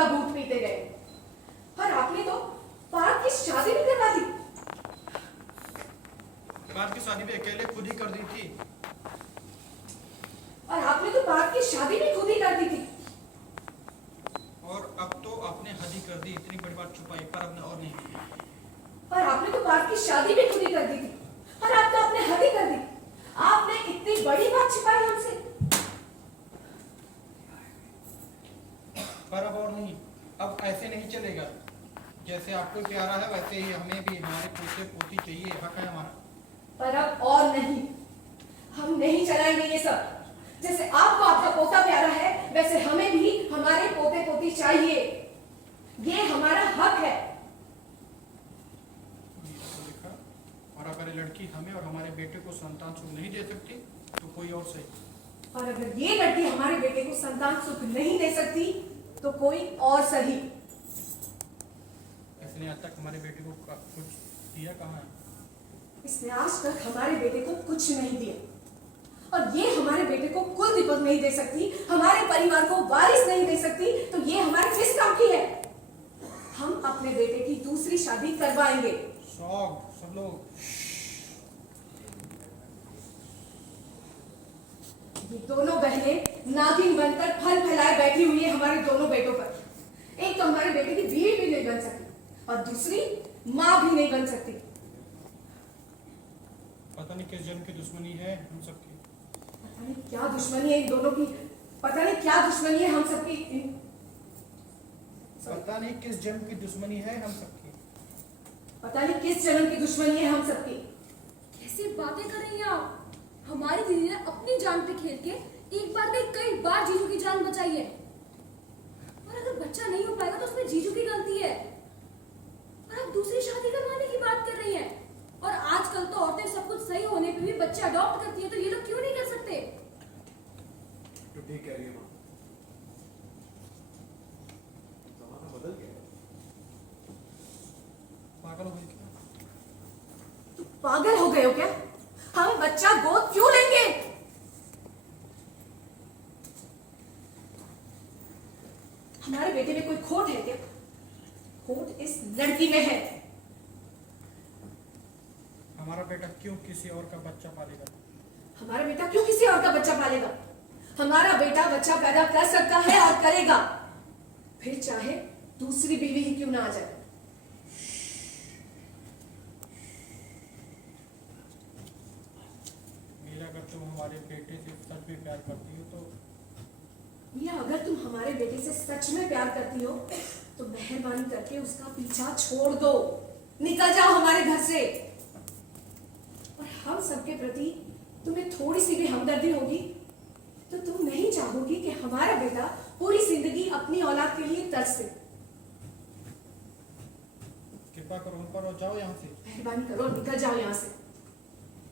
का घूंट पीते गए। और आपने तो पार्थ की शादी भी करवा दी। पार्थ की शादी भी अकेले खुद ही कर दी थी। और आपने तो पार्थ की शादी भी खुद ही कर दी थी। और अब तो आपने हद ही कर दी, इतनी बड़ी बात छुपाई पर आपने और नहीं की। और आपने तो पार्थ की शादी भी खुद ही कर दी थी। और अब तो आपने हद ही कर दी। आपने इतनी बड़ी बात छिपाई हमसे। पर अब और नहीं, अब ऐसे नहीं चलेगा। जैसे आपको प्यारा है वैसे ही हमें भी हमारे पोते पोती चाहिए, हक है हमारा। पर अब और नहीं, हम नहीं चलाएंगे ये सब। जैसे आपको आपका पोता प्यारा है वैसे हमें भी हमारे पोते पोती चाहिए। ये हमारा हक है। लिखा। और अगर ये लड़की हमें और हमारे बेटे को संतान सुख नहीं दे सकती तो कोई और सही। और अगर ये लड़की हमारे बेटे को संतान सुख नहीं दे सकती तो कोई और सही। इसने आज तक हमारे बेटे को कुछ दिया कहाँ है? इसने आज तक हमारे बेटे को कुछ नहीं दिया। और ये हमारे बेटे को कुल दीपक नहीं दे सकती, हमारे परिवार को वारिस नहीं दे सकती, तो ये हमारे किस काम की है? हम अपने बेटे की दूसरी शादी करवाएंगे। सब लोग ये दोनों बहनें नागिन बनकर फल फैलाए बैठी हुई है हमारे दोनों बेटों पर। एक तो हमारे बेटे की बीवी भी नहीं बन सकती और दूसरी मां भी नहीं बन सकती। पता नहीं किस जन्म की दुश्मनी है हम सबकी। पता नहीं क्या दुश्मनी है इन दोनों की। पता नहीं क्या दुश्मनी है हम सबकी। पता नहीं किस जन्म की दुश्मनी है हम सबकी। पता नहीं किस जन्म की दुश्मनी है हम सबकी। कैसी बातें कर रही हैं आप? हमारी दीदी ने अपनी जान पे खेल के एक बार नहीं कई बार जीजू की जान बचाई है। और अगर बच्चा नहीं हो पाएगा तो उसमें जीजू की गलती है। और आप दूसरी शादी करवाने की बात कर रही हैं। और आजकल तो औरतें सब कुछ सही होने पे भी बच्चे अडॉप्ट करती हैं, तो ये लोग क्यों नहीं कर सकते? तो ठीक कह रही है माँ, जमाना बदल गया। पागल हो गई क्या? तुम पागल हो गए हो क्या? हम बच्चा गोद क्यों लेंगे? हमारे बेटे में कोई खोट है क्या? खोट इस लड़की में है। हमारा बेटा क्यों किसी और का बच्चा पालेगा? हमारा बेटा क्यों किसी और का बच्चा पालेगा? हमारा बेटा बच्चा पैदा कर सकता है और करेगा, फिर चाहे दूसरी बीवी ही क्यों ना आ जाए। मेरा अगर तुम हमारे बेटे से सच में प्यार करती हो तो मिया, अगर तुम हमारे बेटे से सच में प्यार करती हो तो मेहरबानी करके उसका पीछा छोड़ दो, निकल जाओ हमारे घर से। और हम सबके प्रति तुम्हें थोड़ी सी भी हमदर्दी होगी तो तुम नहीं चाहोगी कि हमारा बेटा पूरी जिंदगी अपनी औलाद के लिए तरसे। कृपा करो उन पर और जाओ यहाँ से। मेहरबानी करो, निकल जाओ यहाँ से।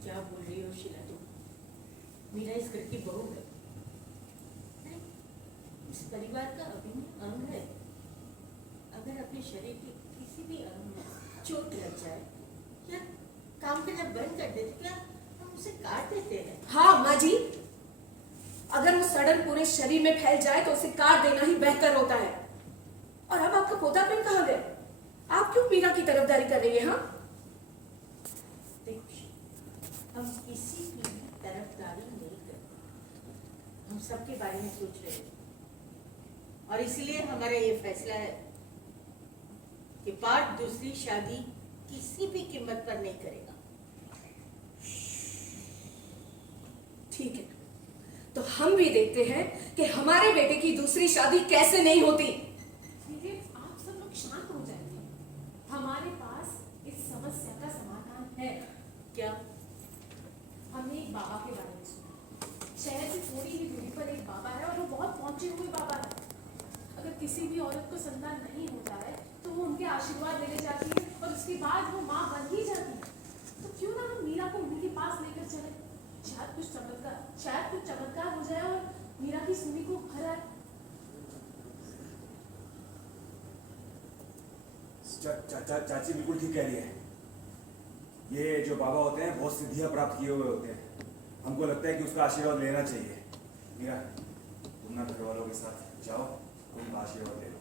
क्या बोल रही हो शीला तुम? मीरा इस घर की बहू है, इस परिवार का अभिन्न अंग है। अगर अपने शरीर के किसी भी अंग में चोट लग जाए या काम करना बंद कर दे तो क्या हम उसे काट देते हैं? हाँ माँ जी, अगर वो सड़न पूरे शरीर में फैल जाए तो उसे काट देना ही बेहतर होता है। और अब आपका पोता प्रेम कहाँ गया? आप क्यों मीरा की तरफदारी कर रही है? हाँ, हम किसी की भी तरफदारी नहीं करते, हम सबके बारे में सोच रहे हैं। और इसलिए हमारा ये फैसला है कि पार्थ दूसरी शादी किसी भी कीमत पर नहीं करेगा। ठीक है, तो हम भी देखते हैं कि हमारे बेटे की दूसरी शादी कैसे नहीं होती। आप सब लोग शांत हो जाइए। हमारे पास इस समस्या का समाधान है। क्या? हमने एक बाबा के बारे में सुना। शहर से थोड़ी ही दूरी पर एक बाबा है और वो बहुत पहुंचे हुए बाबा है। अगर किसी भी औरत को संतान नहीं होता है तो वो उनके आशीर्वाद लेने जाती है और उसके बाद वो माँ बन ही जाती है। तो क्यों ना हम मीरा को उन्हीं के पास लेकर चले? शायद कुछ चमत्कार हो जाए और मीरा की सुनी को भर आए। चाची बिल्कुल ठीक कह रही है। ये जो बाबा होते हैं बहुत सिद्धियां प्राप्त किए हुए होते हैं। हमको लगता है कि उसका आशीर्वाद लेना चाहिए। मीरा, तुम ना घर वालों के साथ जाओ, उनका आशीर्वाद ले लो।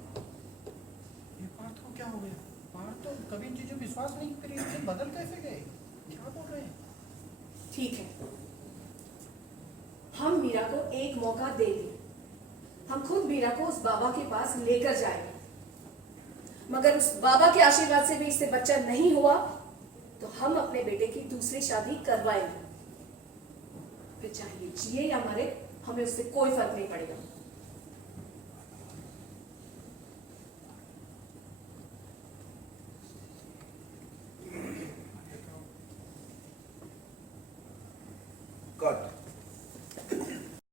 तो कभी इन चीजों में विश्वास नहीं करी, इससे बदल कैसे गए? क्या बोल रहे हैं? ठीक है, हम मीरा को एक मौका देंगे। हम खुद मीरा को उस बाबा के पास लेकर जाएंगे। मगर उस बाबा के आशीर्वाद से भी इससे बच्चा नहीं हुआ तो हम अपने बेटे की दूसरी शादी करवाएंगे। फिर चाहे ये जिए या मरे, हमें उससे कोई फर्क नहीं पड़ेगा। कट।